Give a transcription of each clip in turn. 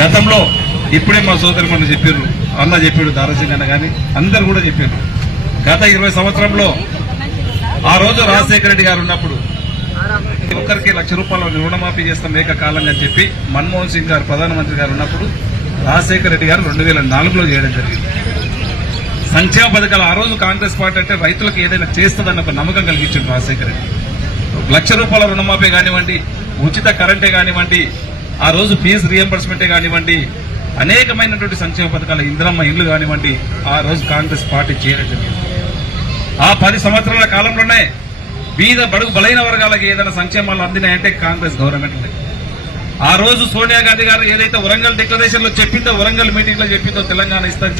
గతంలో ఇప్పుడే మా సోదరు మన చెప్పారు, అన్న చెప్పాడు, దారాసింగ్ అన్న కానీ అందరు కూడా చెప్పారు. గత 20 సంవత్సరంలో ఆ రోజు రాజశేఖర రెడ్డి గారు ఉన్నప్పుడు ఒక్కరికి ₹1,00,000 రుణమాఫీ చేస్తాం ఏకకాలంగా చెప్పి మన్మోహన్ సింగ్ గారు ప్రధానమంత్రి గారు ఉన్నప్పుడు రాజశేఖర రెడ్డి గారు 2004లో చేయడం జరిగింది. సంక్షేమ పథకాలు ఆ రోజు కాంగ్రెస్ పార్టీ అంటే రైతులకు ఏదైనా చేస్తుందన్న ఒక నమ్మకం కలిగించింది రాజశేఖర రెడ్డి. ₹1,00,000 రుణమాఫీ కానివ్వండి, ఉచిత కరెంటే కానివ్వండి, ఆ రోజు ఫీజు రియంబర్స్మెంటే కానివ్వండి, అనేకమైనటువంటి సంక్షేమ పథకాల ఇందిరమ్మ ఇళ్లు కానివ్వండి, ఆ రోజు కాంగ్రెస్ పార్టీ చేయడం జరిగింది. ఆ 10 సంవత్సరాల కాలంలోనే బీద బడుగు బలైన వర్గాలకు ఏదైనా సంక్షేమాలు అందినాయంటే కాంగ్రెస్ గవర్నమెంట్. ఆ రోజు సోనియా గాంధీ గారు ఏదైతే వరంగల్ డిక్లరేషన్ లో చెప్పిందో, వరంగల్ మీటింగ్ లో చెప్పిందో తెలంగాణ ఇస్తానని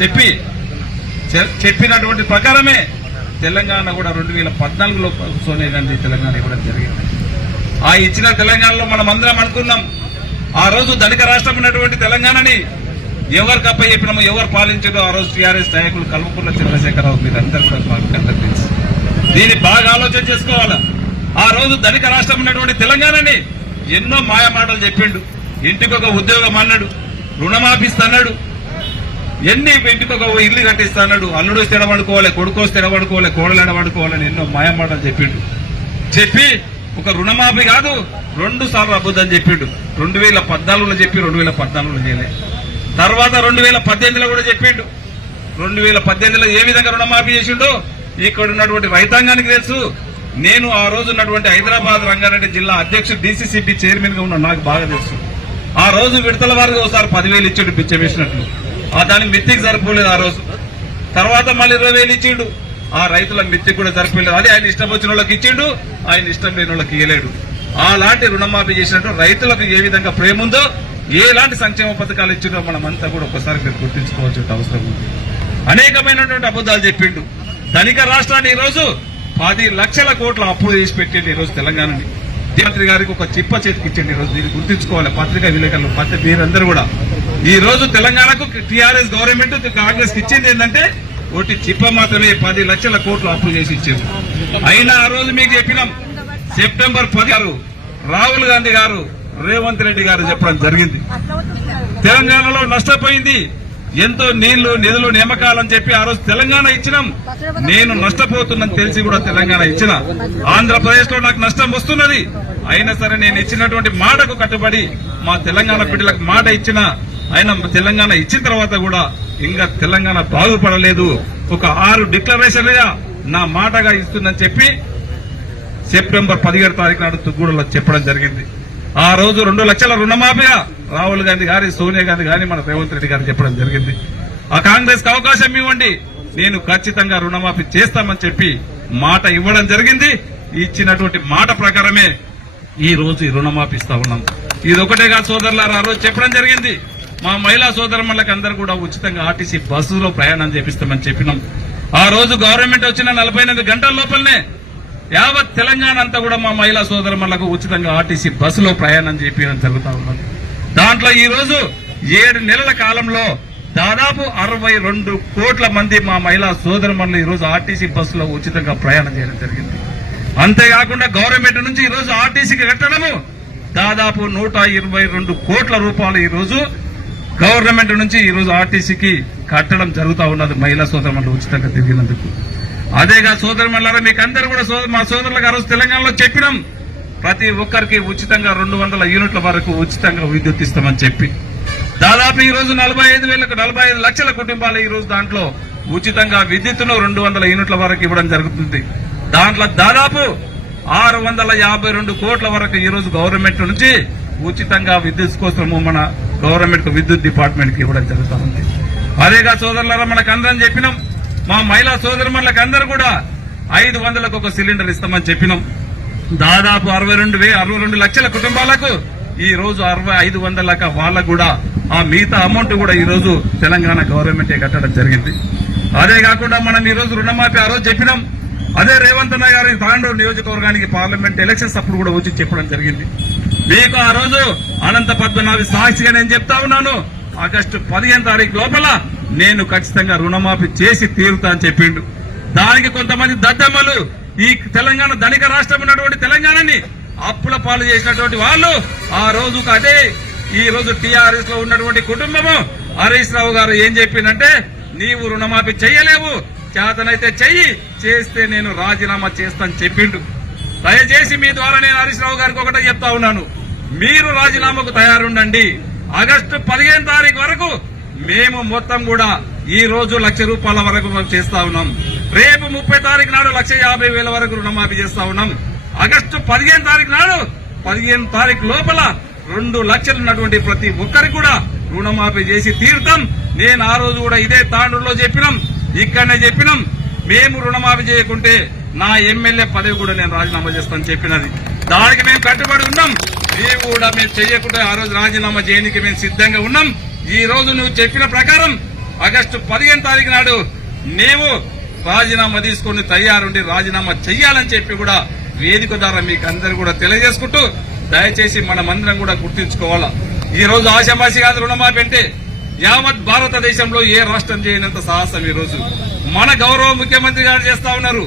చెప్పినటువంటి ప్రకారమే తెలంగాణ కూడా 2014లో సోనియా గాంధీ తెలంగాణ ఇవ్వడం జరిగింది. ఆ ఇచ్చిన తెలంగాణలో మనం అందరం అనుకున్నాం, ఆ రోజు ధనిక రాష్ట్రం ఉన్నటువంటి తెలంగాణని ఎవరికి అప్పచెప్పినామో, ఎవరు పాలించారో ఆ రోజు టీఆర్ఎస్ నాయకులు కల్వకుంట్ల చంద్రశేఖరరావు, మీరందరూ కూడా మాకు అందరికీ తెలుసు. దీన్ని బాగా ఆలోచన చేసుకోవాలా. ఆ రోజు ధనిక రాష్ట్రం ఉన్నటువంటి తెలంగాణని ఎన్నో మాయమాటలు చెప్పిండు. ఇంటికొక ఉద్యోగం అన్నాడు, రుణమాఫీస్తాడు, ఇంటికొక ఇల్లు కట్టిస్తాడు, అల్లుడు స్థిరపడుకోవాలి, కొడుకో స్థిరపడుకోవాలి, కోడలు ఎడబడుకోవాలని ఎన్నో మాయమాటలు చెప్పిండు. చెప్పి ఒక రుణమాఫీ కాదు 2 సార్లు అబద్ధం చెప్పిండు. 2014లో చెప్పి 2014లో చేయలే. తర్వాత 2018లో కూడా చెప్పిండు. 2018లో ఏ విధంగా రుణమాఫీ చేసిండో ఇక్కడ ఉన్నటువంటి రైతాంగానికి తెలుసు. నేను ఆ రోజు ఉన్నటువంటి హైదరాబాద్ రంగారెడ్డి జిల్లా అధ్యక్షుడు డీసీసీబీ చైర్మన్ గా ఉన్న నాకు బాగా తెలుసు. ఆ రోజు విడతల వారిగా ఒకసారి 10,000 ఇచ్చాడు పిచ్చ వేసినట్లు. దానికి మిత్తికి సరిపోలేదు ఆ రోజు. తర్వాత మళ్ళీ 20,000 ఇచ్చిండు. ఆ రైతుల మిత్తికి కూడా సరిపోలేదు. అది ఆయన ఇష్టం వచ్చిన వాళ్ళకి ఇచ్చిండు, ఆయన ఇష్టం లేని వాళ్ళకి ఇవ్వలేడు. అలాంటి రుణమాఫీ చేసినట్టు రైతులకు ఏ విధంగా ప్రేమ ఉందో, ఎలాంటి సంక్షేమ పథకాలు ఇచ్చిండో మనమంతా కూడా ఒకసారి మీరు గుర్తించుకోవాల్సిన అవసరం ఉంది. అనేకమైనటువంటి అబద్దాలు చెప్పిండు. ధనిక రాష్ట్రాన్ని ఈరోజు 10 లక్షల కోట్ల అప్పులు చేసి పెట్టిండు. ఈరోజు తెలంగాణని ముఖ్యమంత్రి గారికి ఒక చిప్ప చేతికిచ్చిండు. ఈరోజు దీన్ని గుర్తించుకోవాలి పత్రికా విలేకరులు, మీరందరూ కూడా. ఈ రోజు తెలంగాణకు టీఆర్ఎస్ గవర్నమెంట్ కాంగ్రెస్ ఇచ్చింది ఏంటంటే ఒకటి చిప్ప మాత్రమే. 10 లక్షల కోట్లు అప్పులు చేసి ఇచ్చారు. అయినా ఆ రోజు మీకు చెప్పినాం, సెప్టెంబర్ 10 రాహుల్ గాంధీ గారు, రేవంత్ రెడ్డి గారు చెప్పడం జరిగింది, తెలంగాణలో నష్టపోయింది ఎంతో నీళ్లు, నిధులు, నియామకాలని చెప్పి ఆ రోజు తెలంగాణ ఇచ్చినాం. నేను నష్టపోతున్నాను తెలిసి కూడా తెలంగాణ ఇచ్చిన. ఆంధ్రప్రదేశ్ లో నాకు నష్టం వస్తున్నది, అయినా సరే నేను ఇచ్చినటువంటి మాటకు కట్టుబడి మా తెలంగాణ బిడ్డలకు మాట ఇచ్చిన. అయినా తెలంగాణ ఇచ్చిన తర్వాత కూడా ఇంకా తెలంగాణ బాగుపడలేదు. ఒక 6 డిక్లరేషన్లుగా నా మాటగా ఇస్తుందని చెప్పి సెప్టెంబర్ 17 తారీఖు నాడు తుగ్గూడలో చెప్పడం జరిగింది. ఆ రోజు 2 లక్షల రుణమాఫీగా రాహుల్ గాంధీ గారి, సోనియా గాంధీ గారి, మన రేవంత్ రెడ్డి గారు చెప్పడం జరిగింది. ఆ కాంగ్రెస్ కు అవకాశం ఇవ్వండి, నేను ఖచ్చితంగా రుణమాఫీ చేస్తామని చెప్పి మాట ఇవ్వడం జరిగింది. ఇచ్చినటువంటి మాట ప్రకారమే ఈ రోజు ఈ రుణమాఫీ ఇస్తా ఉన్నాం. ఇది ఒకటే కాదు సోదరులారా, ఆ రోజు చెప్పడం జరిగింది, మా మహిళా సోదరులకు అందరూ కూడా ఉచితంగా ఆర్టీసీ బస్సులో ప్రయాణం చేపిస్తామని చెప్పినాం. ఆ రోజు గవర్నమెంట్ వచ్చిన 48 గంటల లోపలనే యావత్ తెలంగాణ అంతా కూడా మా మహిళా సోదరులకు ఉచితంగా ఆర్టీసీ బస్సులో ప్రయాణం చేపించడం జరుగుతా ఉన్నది. దాంట్లో ఈ రోజు 7 నెలల కాలంలో దాదాపు 62 కోట్ల మంది మా మహిళా సోదరులు ఈ రోజు ఆర్టీసీ బస్సులో ఉచితంగా ప్రయాణం చేయడం జరిగింది. అంతేకాకుండా గవర్నమెంట్ నుంచి ఈ రోజు ఆర్టీసీకి కట్టడము దాదాపు 122 కోట్ల రూపాయలు ఈ రోజు గవర్నమెంట్ నుంచి ఈ రోజు ఆర్టీసీకి కట్టడం జరుగుతా ఉన్నది మహిళా సోదరులు ఉచితంగా తిరిగినందుకు. అదేగా సోదరులారా, మీకు అందరూ కూడా మా సోదరులకు ఆ రోజు తెలంగాణలో చెప్పినాం, ప్రతి ఒక్కరికి ఉచితంగా 200 యూనిట్ల వరకు ఉచితంగా విద్యుత్ ఇస్తామని చెప్పి దాదాపు ఈ రోజు 45 లక్షల కుటుంబాలు ఈ రోజు దాంట్లో ఉచితంగా విద్యుత్తును 200 యూనిట్ల వరకు ఇవ్వడం జరుగుతుంది. దాంట్లో దాదాపు 652 కోట్ల వరకు ఈ రోజు గవర్నమెంట్ నుంచి ఉచితంగా విద్యుత్ కోసము మన గవర్నమెంట్ విద్యుత్ డిపార్ట్మెంట్ కి ఇవ్వడం జరుగుతూ ఉంది. అదేగా సోదరులారా, మనకు అందరం చెప్పినాం, మా మహిళా సోదరులకు అందరూ కూడా 500లకు ఒక సిలిండర్ ఇస్తామని చెప్పినాం. దాదాపు 62 లక్షల కుటుంబాలకు ఈ రోజు 500 వాళ్ళకు కూడా ఆ మిగతా అమౌంట్ కూడా ఈ రోజు తెలంగాణ గవర్నమెంటే కట్టడం జరిగింది. అదే కాకుండా మనం ఈ రోజు రుణమాఫీ ఆ రోజు చెప్పినాం. అదే రేవంత్ అన్న గారి తాండూరు నియోజకవర్గానికి పార్లమెంట్ ఎలక్షన్స్ అప్పుడు కూడా వచ్చి చెప్పడం జరిగింది. మీకు ఆ రోజు అనంత పద్మనాభి సాక్షిగా నేను చెప్తా ఉన్నాను, ఆగస్టు 15 తారీఖు లోపల నేను ఖచ్చితంగా రుణమాఫీ చేసి తీరుతా అని చెప్పిండు. దానికి కొంతమంది దద్దమ్మలు ఈ తెలంగాణ ధనిక రాష్ట్రం ఉన్నటువంటి తెలంగాణని అప్పుల పాలు చేసినటువంటి వాళ్ళు ఆ రోజుకు అదే ఈ రోజు టీఆర్ఎస్ లో ఉన్నటువంటి కుటుంబము హరీష్ రావు గారు ఏం చెప్పిందంటే నీవు రుణమాఫీ చెయ్యలేవు, చేతనైతే చెయ్యి, చేస్తే నేను రాజీనామా చేస్తాను చెప్పిండు. దయచేసి మీ ద్వారా నేను హరీష్ రావు గారికి ఒకటే చెప్తా ఉన్నాను, మీరు రాజీనామాకు తయారుండండి. ఆగస్టు 15 తారీఖు వరకు మేము మొత్తం కూడా ఈ రోజు ₹1,00,000 వరకు చేస్తా ఉన్నాం. రేపు 30 తారీఖు నాడు 1,50,000 వరకు రుణమాఫీ చేస్తా ఉన్నాం. ఆగస్టు 15 తారీఖు నాడు 15 తారీఖు లోపల 2 లక్షలు ఉన్నటువంటి ప్రతి ఒక్కరికి కూడా రుణమాఫీ చేసి తీరుతాం. నేను ఆ రోజు కూడా ఇదే తాండూరులో చెప్పినాం, ఇక్కడనే చెప్పినాం, మేము రుణమాఫీ చేయకుంటే నా ఎమ్మెల్యే పదవి కూడా నేను రాజీనామా చేస్తానని చెప్పినది. దానికి మేము కట్టుబడి ఉన్నాం. మేము కూడా మేము చేయకుండా ఆ రోజు రాజీనామా చేయడానికి మేము సిద్ధంగా ఉన్నాం. ఈ రోజు నువ్వు చెప్పిన ప్రకారం ఆగస్టు 15 తారీఖు నాడు నీవు రాజీనామా తీసుకుని తయారుండి రాజీనామా చెయ్యాలని చెప్పి కూడా వేదిక ద్వారా మీకు అందరూ కూడా తెలియజేసుకుంటూ, దయచేసి మనమందరం కూడా గుర్తించుకోవాలా. ఈ రోజు ఆశామాషి కాదు రుణమాఫీ అంటే, యావత్ భారతదేశంలో ఏ రాష్ట్రం చేయనంత సాహసం ఈ రోజు మన గౌరవ ముఖ్యమంత్రి గారు చేస్తా ఉన్నారు.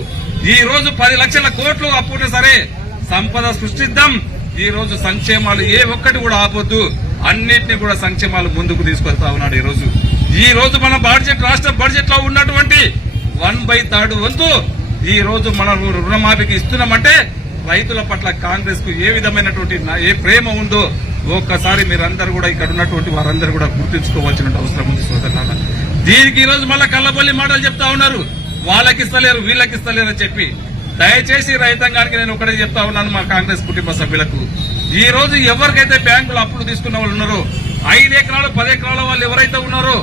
ఈ రోజు 10 లక్షల కోట్లు అప్పుడే సరే సంపద సృష్టిద్దాం. ఈ రోజు సంక్షేమాలు ఏ ఒక్కటి కూడా ఆపొద్దు, అన్నిటిని కూడా సంక్షేమాలు ముందుకు తీసుకొస్తా ఉన్నాడు. ఈ రోజు మన బడ్జెట్, రాష్ట్ర బడ్జెట్ లో ఉన్నటువంటి 1/3 వంతు ఈ రోజు మనం రుణమాఫీకి ఇస్తున్నామంటే రైతుల పట్ల కాంగ్రెస్ కు ఏ విధమైనటువంటి ఏ ప్రేమ ఉందో ఒక్కసారి మీరందరూ కూడా ఇక్కడ ఉన్నటువంటి వారందరూ కూడా గుర్తించుకోవాల్సిన అవసరం ఉంది సోదరులారా. దీనికి ఈ రోజు మళ్ళా కల్లబొల్లి మాటలు చెప్తా ఉన్నారు, వాళ్ళకిస్తలేరు వీళ్ళకిస్తలేరు అని చెప్పి. దయచేసి రైతాంగానికి నేను ఒకటే చెప్తా ఉన్నాను, మా కాంగ్రెస్ కుటుంబ సభ్యులకు, ఈ రోజు ఎవరికైతే బ్యాంకులు అప్పులు తీసుకున్న వాళ్ళు ఉన్నారో 5 ఎకరాలు 10 ఎకరాల వాళ్ళు ఎవరైతే ఉన్నారో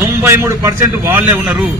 93% వాళ్లే ఉన్నారు.